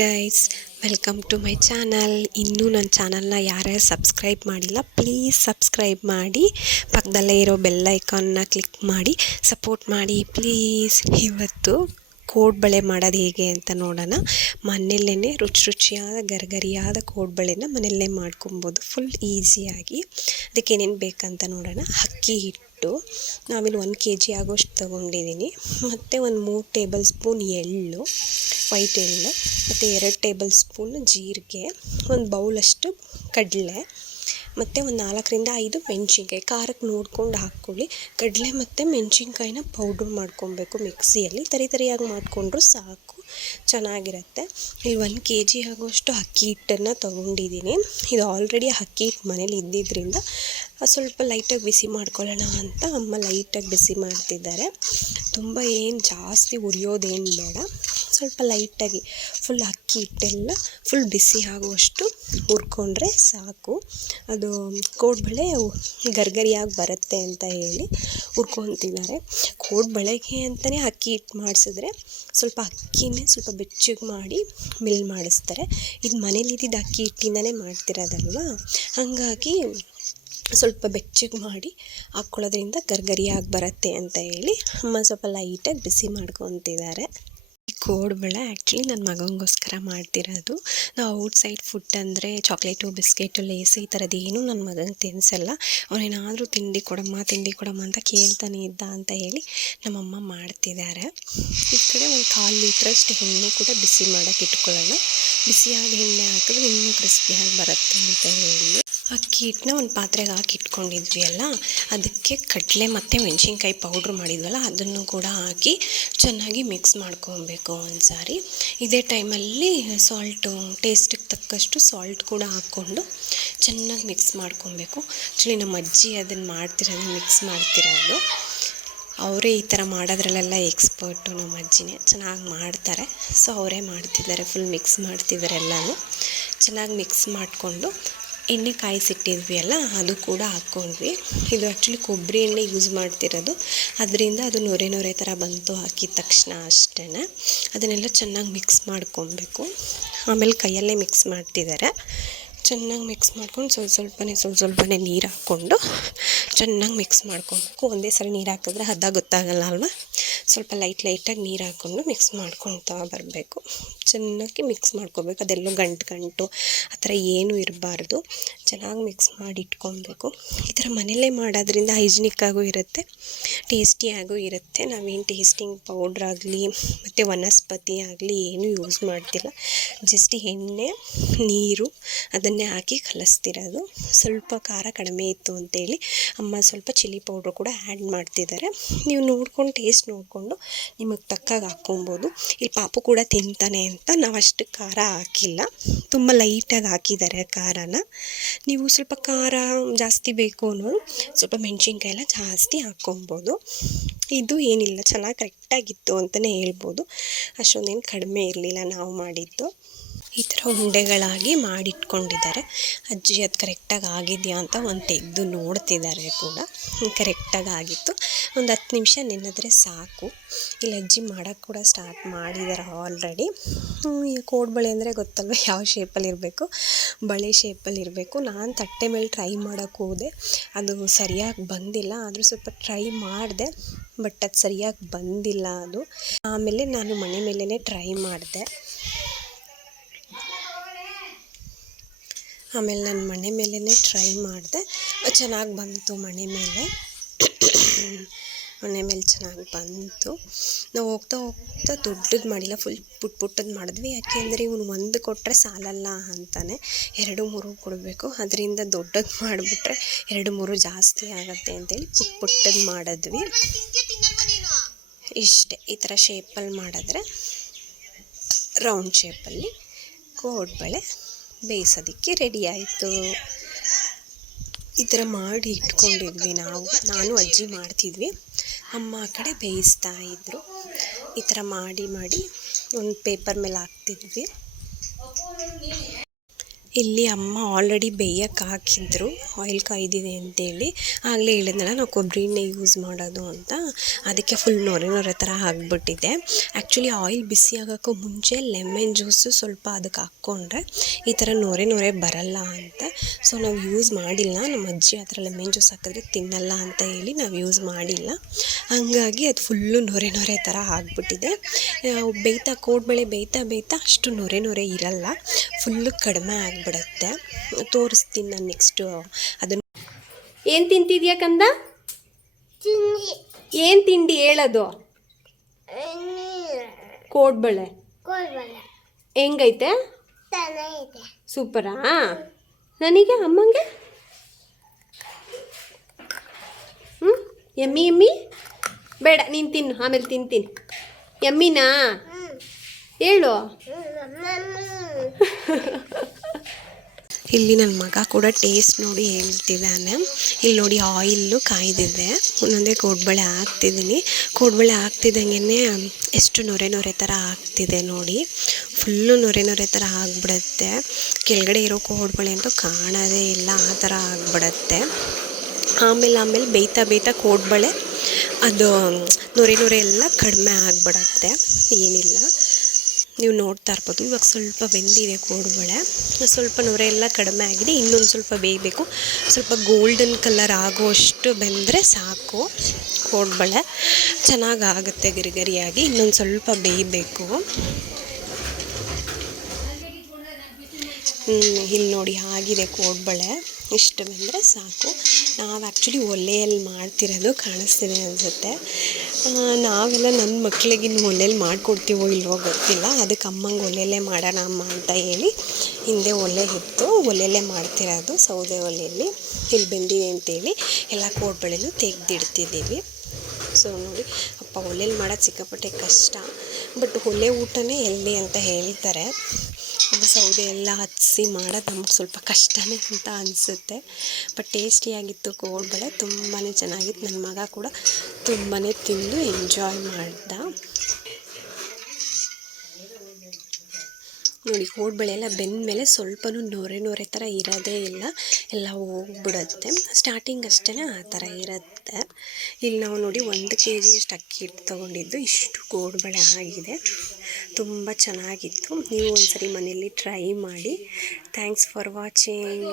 Guys, welcome to my channel. ಇನ್ನೂ ನನ್ನ ಚಾನಲ್ನ ಯಾರ್ಯಾರು ಸಬ್ಸ್ಕ್ರೈಬ್ ಮಾಡಿಲ್ಲ, ಪ್ಲೀಸ್ ಸಬ್ಸ್ಕ್ರೈಬ್ ಮಾಡಿ, ಪಕ್ಕದಲ್ಲೇ ಇರೋ ಬೆಲ್ ಐಕಾನ್ನ ಕ್ಲಿಕ್ ಮಾಡಿ ಸಪೋರ್ಟ್ ಮಾಡಿ ಪ್ಲೀಸ್. ಇವತ್ತು ಕೋಡ್ಬಳೆ ಮಾಡೋದು ಹೇಗೆ ಅಂತ ನೋಡೋಣ. ಮನೆಯಲ್ಲೇ ರುಚಿಯಾದ ಗರಿಗರಿಯಾದ ಕೋಡ್ಬಳೆನ ಮನೆಯಲ್ಲೇ ಮಾಡ್ಕೊಬೋದು ಫುಲ್ ಈಸಿಯಾಗಿ. ಅದಕ್ಕೆ ಏನೇನು ಬೇಕಂತ ನೋಡೋಣ. ಅಕ್ಕಿ ಹಿಟ್ಟು ನಾವಿಲ್ಲಿ 1 kg ಆಗೋಷ್ಟು ತೊಗೊಂಡಿದ್ದೀನಿ. ಮತ್ತು ಒಂದು 3 ಟೇಬಲ್ ಸ್ಪೂನ್ ಎಳ್ಳು, ವೈಟ್ ಎಳ್ಳು, ಮತ್ತು 2 ಟೇಬಲ್ ಸ್ಪೂನ್ ಜೀರಿಗೆ, ಒಂದು ಬೌಲಷ್ಟು ಕಡಲೆ, ಮತ್ತು ಒಂದು 4ರಿಂದ 5 ಮೆಣಸಿನ್ಕಾಯಿ. ಖಾರಕ್ಕೆ ನೋಡ್ಕೊಂಡು ಹಾಕ್ಕೊಳ್ಳಿ. ಕಡಲೆ ಮತ್ತು ಮೆಣಸಿನ್ಕಾಯಿನ ಪೌಡ್ರ್ ಮಾಡ್ಕೊಬೇಕು ಮಿಕ್ಸಿಯಲ್ಲಿ. ತರಿಯಾಗಿ ಮಾಡಿಕೊಂಡ್ರು ಸಾಕು, ಚೆನ್ನಾಗಿರುತ್ತೆ. ಇಲ್ಲಿ 1 kg ಆಗುವಷ್ಟು ಅಕ್ಕಿ ಹಿಟ್ಟನ್ನು ತೊಗೊಂಡಿದ್ದೀನಿ. ಇದು ಆಲ್ರೆಡಿ ಅಕ್ಕಿ ಹಿಟ್ಟು ಮನೇಲಿ ಇದ್ದಿದ್ದರಿಂದ ಸ್ವಲ್ಪ ಲೈಟಾಗಿ ಬಿಸಿ ಮಾಡ್ಕೊಳ್ಳೋಣ ಅಂತ ಅಮ್ಮ ಲೈಟಾಗಿ ಬಿಸಿ ಮಾಡ್ತಿದ್ದಾರೆ. ತುಂಬ ಏನು ಜಾಸ್ತಿ ಉರಿಯೋದೇನು ಬೇಡ, ಸ್ವಲ್ಪ ಲೈಟಾಗಿ ಫುಲ್ ಅಕ್ಕಿ ಹಿಟ್ಟೆಲ್ಲ ಫುಲ್ ಬಿಸಿ ಆಗುವಷ್ಟು ಹುರ್ಕೊಂಡ್ರೆ ಸಾಕು. ಅದು ಕೋಡ್ಬಳೆ ಗರಿಗರಿಯಾಗಿ ಬರುತ್ತೆ ಅಂತ ಹೇಳಿ ಹುರ್ಕೊತಿದ್ದಾರೆ. ಕೋಡ್ಬಳೆಗೆ ಅಂತಲೇ ಅಕ್ಕಿ ಹಿಟ್ಟು ಮಾಡಿಸಿದ್ರೆ ಸ್ವಲ್ಪ ಅಕ್ಕಿನೇ ಸ್ವಲ್ಪ ಬೆಚ್ಚಗೆ ಮಾಡಿ ಮಿಲ್ ಮಾಡಿಸ್ತಾರೆ. ಇದು ಮನೇಲಿ ಇದ್ದಿದ್ದು ಅಕ್ಕಿ ಹಿಟ್ಟಿಂದನೇ ಮಾಡ್ತಿರೋದಲ್ವ, ಹಾಗಾಗಿ ಸ್ವಲ್ಪ ಬೆಚ್ಚಗೆ ಮಾಡಿ ಹಾಕ್ಕೊಳ್ಳೋದ್ರಿಂದ ಗರಿಗರಿಯಾಗಿ ಬರುತ್ತೆ ಅಂತ ಹೇಳಿ ಅಮ್ಮ ಸ್ವಲ್ಪ ಲೈಟಾಗಿ ಬಿಸಿ ಮಾಡ್ಕೊತಿದ್ದಾರೆ. ಈ ಕೋಡ್ಬಳೆ ಆ್ಯಕ್ಚುಲಿ ನನ್ನ ಮಗನಿಗೋಸ್ಕರ ಮಾಡ್ತಿರೋದು. ನಾವು ಔಟ್ಸೈಡ್ ಫುಡ್ ಅಂದರೆ ಚಾಕ್ಲೇಟು, ಬಿಸ್ಕೆಟು, ಲೇಸು ಈ ಥರದ್ದೇನು ನನ್ನ ಮಗನಿಗೆ ತಿನ್ನಿಸಲ್ಲ. ಅವನೇನಾದರೂ ತಿಂಡಿ ಕೊಡಮ್ಮ ಅಂತ ಕೇಳ್ತಾನೆ ಇದ್ದ ಅಂತ ಹೇಳಿ ನಮ್ಮಮ್ಮ ಮಾಡ್ತಿದ್ದಾರೆ. ಈ ಕಡೆ ಒಂದು 1/4 ಲೀಟ್ರಷ್ಟು ಎಣ್ಣೆ ಕೂಡ ಬಿಸಿ ಮಾಡೋಕ್ಕೆ ಇಟ್ಕೊಳ್ಳೋಣ. ಬಿಸಿಯಾದ ಎಣ್ಣೆ ಹಾಕಿದ್ರೆ ಇನ್ನೂ ಕ್ರಿಸ್ಪಿಯಾಗಿ ಬರುತ್ತೆ ಅಂತ ಹೇಳಿ ಅಕ್ಕಿ ಹಿಟ್ಟನ್ನ ಒಂದು ಪಾತ್ರೆಗೆ ಹಾಕಿ ಇಟ್ಕೊಂಡಿದ್ವಿ ಅಲ್ಲ, ಅದಕ್ಕೆ ಕಡಲೆ ಮತ್ತು ಮೆಣಸಿನ್ಕಾಯಿ ಪೌಡ್ರ್ ಮಾಡಿದ್ವಲ್ಲ ಅದನ್ನು ಕೂಡ ಹಾಕಿ ಚೆನ್ನಾಗಿ ಮಿಕ್ಸ್ ಮಾಡ್ಕೊಬೇಕು ಒಂದು ಸಾರಿ. ಇದೇ ಟೈಮಲ್ಲಿ ಸಾಲ್ಟು, ಟೇಸ್ಟಿಗೆ ತಕ್ಕಷ್ಟು ಸಾಲ್ಟ್ ಕೂಡ ಹಾಕ್ಕೊಂಡು ಚೆನ್ನಾಗಿ ಮಿಕ್ಸ್ ಮಾಡ್ಕೊಬೇಕು. ಆ್ಯಕ್ಚುಲಿ ನಮ್ಮ ಅಜ್ಜಿ ಅದನ್ನು ಮಿಕ್ಸ್ ಮಾಡ್ತಿರೋದು. ಅವರೇ ಈ ಥರ ಮಾಡೋದ್ರಲ್ಲೆಲ್ಲ ಎಕ್ಸ್ಪರ್ಟು. ನಮ್ಮ ಅಜ್ಜಿನೇ ಚೆನ್ನಾಗಿ ಮಾಡ್ತಾರೆ. ಸೊ ಅವರೇ ಮಾಡ್ತಿದ್ದಾರೆ, ಫುಲ್ ಮಿಕ್ಸ್ ಮಾಡ್ತಿದ್ದಾರೆ ಎಲ್ಲನೂ. ಚೆನ್ನಾಗಿ ಮಿಕ್ಸ್ ಮಾಡಿಕೊಂಡು ಎಣ್ಣೆ ಕಾಯಿಸಿಟ್ಟಿದ್ವಿ ಅಲ್ಲ ಅದು ಕೂಡ ಹಾಕ್ಕೊಂಡ್ವಿ. ಇದು ಆ್ಯಕ್ಚುಲಿ ಕೊಬ್ಬರಿ ಎಣ್ಣೆ ಯೂಸ್ ಮಾಡ್ತಿರೋದು, ಅದರಿಂದ ಅದು ನೊರೆ ಥರ ಬಂತು ಹಾಕಿದ ತಕ್ಷಣ ಅಷ್ಟೇ. ಅದನ್ನೆಲ್ಲ ಚೆನ್ನಾಗಿ ಮಿಕ್ಸ್ ಮಾಡ್ಕೊಬೇಕು. ಆಮೇಲೆ ಕೈಯಲ್ಲೇ ಮಿಕ್ಸ್ ಮಾಡ್ತಿದ್ದಾರೆ. ಚೆನ್ನಾಗಿ ಮಿಕ್ಸ್ ಮಾಡ್ಕೊಂಡು ಸ್ವಲ್ಪನೇ ನೀರು ಹಾಕ್ಕೊಂಡು ಚೆನ್ನಾಗಿ ಮಿಕ್ಸ್ ಮಾಡ್ಕೊಬೇಕು. ಒಂದೇ ಸಲ ನೀರು ಹಾಕಿದ್ರೆ ಹದ ಗೊತ್ತಾಗಲ್ಲ ಅಲ್ವಾ, ಸ್ವಲ್ಪ ಲೈಟಾಗಿ ನೀರು ಹಾಕ್ಕೊಂಡು ಮಿಕ್ಸ್ ಮಾಡ್ಕೊಳ್ತಾ ಬರಬೇಕು. ಚೆನ್ನಾಗಿ ಮಿಕ್ಸ್ ಮಾಡ್ಕೋಬೇಕು. ಅದೆಲ್ಲೋ ಗಂಟು ಆ ಥರ ಏನೂ ಇರಬಾರ್ದು. ಚೆನ್ನಾಗಿ ಮಿಕ್ಸ್ ಮಾಡಿ ಇಟ್ಕೊಬೇಕು. ಈ ಥರ ಮನೆಯಲ್ಲೇ ಮಾಡೋದ್ರಿಂದ ಹೈಜಿನಿಕ್ಕಾಗೂ ಇರುತ್ತೆ, ಟೇಸ್ಟಿಯಾಗೂ ಇರುತ್ತೆ. ನಾವೇನು ಟೇಸ್ಟಿಂಗ್ ಪೌಡ್ರಾಗಲಿ ಮತ್ತು ವನಸ್ಪತಿ ಆಗಲಿ ಏನೂ ಯೂಸ್ ಮಾಡ್ತಿಲ್ಲ. ಜಸ್ಟ್ ಎಣ್ಣೆ, ನೀರು ಅದನ್ನೇ ಹಾಕಿ ಕಲಿಸ್ತಿರೋದು. ಸ್ವಲ್ಪ ಖಾರ ಕಡಿಮೆ ಇತ್ತು ಅಂತೇಳಿ ಅಮ್ಮ ಸ್ವಲ್ಪ ಚಿಲ್ಲಿ ಪೌಡ್ರು ಕೂಡ ಆ್ಯಡ್ ಮಾಡ್ತಿದ್ದಾರೆ. ನೀವು ನೋಡ್ಕೊಂಡು ಟೇಸ್ಟ್ ನೋಡಿಕೊಂಡು ನಿಮಗೆ ತಕ್ಕಾಗಿ ಹಾಕ್ಕೊಬೋದು. ಇಲ್ಲಿ ಪಾಪು ಕೂಡ ತಿಂತಾನೆ ಅಂತ ನಾವು ಅಷ್ಟು ಖಾರ ಹಾಕಿಲ್ಲ, ತುಂಬ ಲೈಟಾಗಿ ಹಾಕಿದ್ದಾರೆ ಖಾರನ. ನೀವು ಸ್ವಲ್ಪ ಖಾರ ಜಾಸ್ತಿ ಬೇಕು ಅನ್ನೋರು ಸ್ವಲ್ಪ ಮೆಣಸಿನ್ಕಾಯಿ ಎಲ್ಲ ಜಾಸ್ತಿ ಹಾಕ್ಕೊಬೋದು. ಇದು ಏನಿಲ್ಲ, ಚೆನ್ನಾಗಿ ಕರೆಕ್ಟಾಗಿತ್ತು ಅಂತಲೇ ಹೇಳ್ಬೋದು. ಅಷ್ಟೊಂದೇನು ಕಡಿಮೆ ಇರಲಿಲ್ಲ ನಾವು ಮಾಡಿದ್ದು. ಈ ಥರ ಉಂಡೆಗಳಾಗಿ ಮಾಡಿಟ್ಕೊಂಡಿದ್ದಾರೆ. ಅಜ್ಜಿ ಅದು ಕರೆಕ್ಟಾಗಿ ಆಗಿದೆಯಾ ಅಂತ ಒಂದು ತೆಗೆದು ನೋಡ್ತಿದ್ದಾರೆ ಕೂಡ. ಕರೆಕ್ಟಾಗಿ ಆಗಿತ್ತು. ಒಂದು 10 ನಿಮಿಷ ನೆನೆದ್ರೆ ಸಾಕು. ಇಲ್ಲಿ ಅಜ್ಜಿ ಮಾಡೋಕ್ಕೆ ಕೂಡ ಸ್ಟಾರ್ಟ್ ಮಾಡಿದ್ದಾರೆ ಆಲ್ರೆಡಿ. ಈ ಕೋಡ್ಬಳೆ ಅಂದರೆ ಗೊತ್ತಲ್ವ ಯಾವ ಶೇಪಲ್ಲಿರಬೇಕು, ಬಳೆ ಶೇಪಲ್ಲಿರಬೇಕು. ನಾನು ತಟ್ಟೆ ಮೇಲೆ ಟ್ರೈ ಮಾಡೋಕ್ಕೆ ಹೋದೆ, ಅದು ಸರಿಯಾಗಿ ಬಂದಿಲ್ಲ. ಆದರೂ ಸ್ವಲ್ಪ ಟ್ರೈ ಮಾಡಿದೆ, ಬಟ್ ಅದು ಸರಿಯಾಗಿ ಬಂದಿಲ್ಲ ಅದು. ಆಮೇಲೆ ನಾನು ಮನೆ ಮೇಲೇ ಟ್ರೈ ಮಾಡಿದೆ. ನಾನು ಮನೆ ಮೇಲೇ ಟ್ರೈ ಮಾಡಿದೆ, ಚೆನ್ನಾಗಿ ಬಂತು. ಮನೆ ಮೇಲೆ ಚೆನ್ನಾಗಿ ಬಂತು. ನಾವು ಹೋಗ್ತಾ ದೊಡ್ಡದು ಮಾಡಿಲ್ಲ, ಫುಲ್ ಪುಟ್ಟದ್ದು ಮಾಡಿದ್ವಿ. ಯಾಕೆಂದರೆ ಇವನು ಒಂದು ಕೊಟ್ಟರೆ ಸಾಲಲ್ಲ ಅಂತಾನೆ 2-3 ಕೊಡಬೇಕು. ಅದರಿಂದ ದೊಡ್ಡದು ಮಾಡಿಬಿಟ್ರೆ 2-3 ಜಾಸ್ತಿ ಆಗುತ್ತೆ ಅಂತೇಳಿ ಪುಟ್ಟದ್ದು ಮಾಡಿದ್ವಿ. ಇಷ್ಟೇ, ಈ ಥರ ಶೇಪಲ್ಲಿ ಮಾಡಿದ್ರೆ ರೌಂಡ್ ಶೇಪಲ್ಲಿ ಕೋಡ್ಬಳೆ ಬೇಯಿಸೋದಕ್ಕೆ ರೆಡಿ ಆಯಿತು. ಈ ಥರ ಮಾಡಿ ಇಟ್ಕೊಂಡಿದ್ವಿ ನಾನು ಅಜ್ಜಿ ಮಾಡ್ತಿದ್ವಿ, ಅಮ್ಮ ಆ ಕಡೆ ಬೇಯಿಸ್ತಾ ಇದ್ದರು. ಈ ಥರ ಮಾಡಿ ಒಂದು ಪೇಪರ್ ಮೇಲೆ ಹಾಕ್ತಿದ್ವಿ. ಇಲ್ಲಿ ಅಮ್ಮ ಆಲ್ರೆಡಿ ಬೇಯಕ್ಕೆ ಹಾಕಿದ್ರು, ಆಯಿಲ್ ಕಾಯ್ದಿದೆ ಅಂತೇಳಿ. ಆಗಲೇ ಹೇಳಿದ್ನಲ್ಲ ನಾವು ಕೊಬ್ಬರಿ ಎಣ್ಣೆ ಯೂಸ್ ಮಾಡೋದು ಅಂತ, ಅದಕ್ಕೆ ಫುಲ್ ನೊರೆ ನೊರೆ ಥರ ಆಗಿಬಿಟ್ಟಿದೆ. ಆ್ಯಕ್ಚುಲಿ ಆಯಿಲ್ ಬಿಸಿ ಆಗೋಕ್ಕೂ ಮುಂಚೆ ಲೆಮನ್ ಜ್ಯೂಸು ಸ್ವಲ್ಪ ಅದಕ್ಕೆ ಹಾಕ್ಕೊಂಡ್ರೆ ಈ ಥರ ನೊರೆ ನೊರೆ ಬರಲ್ಲ ಅಂತ. ಸೊ ನಾವು ಯೂಸ್ ಮಾಡಿಲ್ಲ, ನಮ್ಮ ಅಜ್ಜಿ ಆ ಥರ ಲೆಮನ್ ಜ್ಯೂಸ್ ಹಾಕಿದ್ರೆ ತಿನ್ನಲ್ಲ ಅಂತ ಹೇಳಿ ನಾವು ಯೂಸ್ ಮಾಡಿಲ್ಲ. ಹಾಗಾಗಿ ಅದು ಫುಲ್ಲು ನೊರೆ ನೊರೆ ಥರ ಆಗಿಬಿಟ್ಟಿದೆ. ಕೋಡ್ಬಳೆ ಬೇಯ್ತಾ ಅಷ್ಟು ನೊರೆ ನೊರೆ ಇರಲ್ಲ, ಫುಲ್ಲು ಕಡಿಮೆ ಆಗಿಬಿಡತ್ತೆ. ತೋರಿಸ್ತೀನಿ ನಾನು ನೆಕ್ಸ್ಟು ಅದನ್ನು. ಏನು ತಿಂತಿದ್ಯಾ ಕಂದ? ಏನು ತಿಂಡಿ ಹೇಳೋದು? ಕೋಡ್ಬಳೆ ಹೆಂಗೈತೆ? ಸೂಪರಾ? ನನಗೆ ಅಮ್ಮಂಗೆ ಎಮ್ಮಿ ಎಮ್ಮಿ ಬೇಡ, ನೀನು ತಿನ್ನು, ಆಮೇಲೆ ತಿಂತೀನಿ. ಎಮ್ಮಿನಾ ಹೇಳು. ಇಲ್ಲಿ ನನ್ನ ಮಗ ಕೂಡ ಟೇಸ್ಟ್ ನೋಡಿ ಹೇಳ್ತಿದ್ದಾನೆ. ಇಲ್ಲಿ ನೋಡಿ ಆಯಿಲ್ಲು ಕಾಯ್ದಿದೆ, ಒಂದೊಂದೇ ಕೋಡ್ಬಳೆ ಹಾಕ್ತಿದ್ದೀನಿ. ಕೋಡ್ಬಳೆ ಹಾಕ್ತಿದ್ದಂಗೆ ಎಷ್ಟು ನೊರೆ ನೊರೆ ಥರ ಆಗ್ತಿದೆ ನೋಡಿ, ಫುಲ್ಲು ನೊರೆ ನೊರೆ ಥರ ಆಗಿಬಿಡುತ್ತೆ. ಕೆಳಗಡೆ ಇರೋ ಕೋಡ್ಬಳೆ ಅಂತೂ ಕಾಣೋದೇ ಇಲ್ಲ, ಆ ಥರ ಆಗಿಬಿಡತ್ತೆ. ಆಮೇಲೆ ಬೇಯ್ತಾ ಕೋಡ್ಬಳೆ ಅದು ನೊರೆ ನೊರೆ ಎಲ್ಲ ಕಡಿಮೆ ಆಗಿಬಿಡತ್ತೆ, ಏನಿಲ್ಲ. ನೀವು ನೋಡ್ತಾ ಇರ್ಬೋದು, ಇವಾಗ ಸ್ವಲ್ಪ ಬೆಂದಿದೆ ಕೋಡ್ಬಳೆ, ಸ್ವಲ್ಪ ನೊರೆ ಎಲ್ಲ ಕಡಿಮೆ ಆಗಿದೆ. ಇನ್ನೊಂದು ಸ್ವಲ್ಪ ಬೇಯಬೇಕು, ಸ್ವಲ್ಪ ಗೋಲ್ಡನ್ ಕಲರ್ ಆಗೋಷ್ಟು ಬೆಂದರೆ ಸಾಕು. ಕೋಡ್ಬಳೆ ಚೆನ್ನಾಗಾಗುತ್ತೆ ಗರಿಗರಿಯಾಗಿ, ಇನ್ನೊಂದು ಸ್ವಲ್ಪ ಬೇಯಬೇಕು. ಇಲ್ಲಿ ನೋಡಿ ಆಗಿದೆ ಕೋಡ್ಬಳೆ, ಇಷ್ಟು ಬಂದರೆ ಸಾಕು. ನಾವು ಆ್ಯಕ್ಚುಲಿ ಒಲೆಯಲ್ಲಿ ಮಾಡ್ತಿರೋದು ಕಾಣಿಸ್ತಿದೆ ಅನಿಸುತ್ತೆ. ನಾವೆಲ್ಲ ನನ್ನ ಮಕ್ಕಳಿಗೆ ಇನ್ನು ಒಲೆಯಲ್ಲಿ ಮಾಡಿಕೊಡ್ತೀವೋ ಇಲ್ವೋ ಗೊತ್ತಿಲ್ಲ. ಅದಕ್ಕೆ ಅಮ್ಮಂಗೆ ಒಲೆಯಲ್ಲೇ ಮಾಡೋಣ ಅಮ್ಮ ಅಂತ ಹೇಳಿ ಹಿಂದೆ ಒಲೆ ಇತ್ತು, ಒಲೆಯಲ್ಲೇ ಮಾಡ್ತಿರೋದು, ಸೌದೆ ಒಲೆಯಲ್ಲಿ. ಇಲ್ಲಿ ಬೆಂದಿದೆ ಅಂತೇಳಿ ಎಲ್ಲ ಕೋಡ್ಬಳೆನೂ ತೆಗೆದಿಡ್ತಿದ್ದೀವಿ. ಸೊ ನೋಡಿ, ಅಪ್ಪ ಒಲೆಯಲ್ಲಿ ಮಾಡೋದು ಸಿಕ್ಕಾಪಟ್ಟೆ ಕಷ್ಟ, ಬಟ್ ಒಲೆ ಊಟನೇ ಎಲ್ಲಿ ಅಂತ ಹೇಳ್ತಾರೆ. ಅದು ಸೌದೆ ಎಲ್ಲ ಹಚ್ಚಿ ಮಾಡೋದು ನಮ್ಗೆ ಸ್ವಲ್ಪ ಕಷ್ಟನೇ ಅಂತ ಅನಿಸುತ್ತೆ. ಬಟ್ ಟೇಸ್ಟಿಯಾಗಿತ್ತು ಕೋಡ್ಬಳೆ, ತುಂಬಾ ಚೆನ್ನಾಗಿತ್ತು. ನನ್ನ ಮಗ ಕೂಡ ತುಂಬಾ ತಿಂದು ಎಂಜಾಯ್ ಮಾಡ್ದ. ನೋಡಿ, ಕೋಡ್ಬಳೆ ಎಲ್ಲ ಬೆಂದಮೇಲೆ ಸ್ವಲ್ಪನೂ ನೊರೆ ನೊರೆ ಥರ ಇರೋದೇ ಇಲ್ಲ, ಎಲ್ಲ ಹೋಗ್ಬಿಡುತ್ತೆ. ಸ್ಟಾರ್ಟಿಂಗ್ ಅಷ್ಟೇ ಆ ಥರ ಇರುತ್ತೆ. ಇಲ್ಲಿ ನಾವು ನೋಡಿ 1 kg ಅಷ್ಟು ಅಕ್ಕಿ ಹಿಟ್ಟು ತೊಗೊಂಡಿದ್ದು, ಇಷ್ಟು ಕೋಡ್ಬಳೆ ಆಗಿದೆ. ತುಂಬ ಚೆನ್ನಾಗಿತ್ತು. ನೀವು ಒಂದ್ಸರಿ ಮನೆಯಲ್ಲಿ ಟ್ರೈ ಮಾಡಿ. Thanks for watching.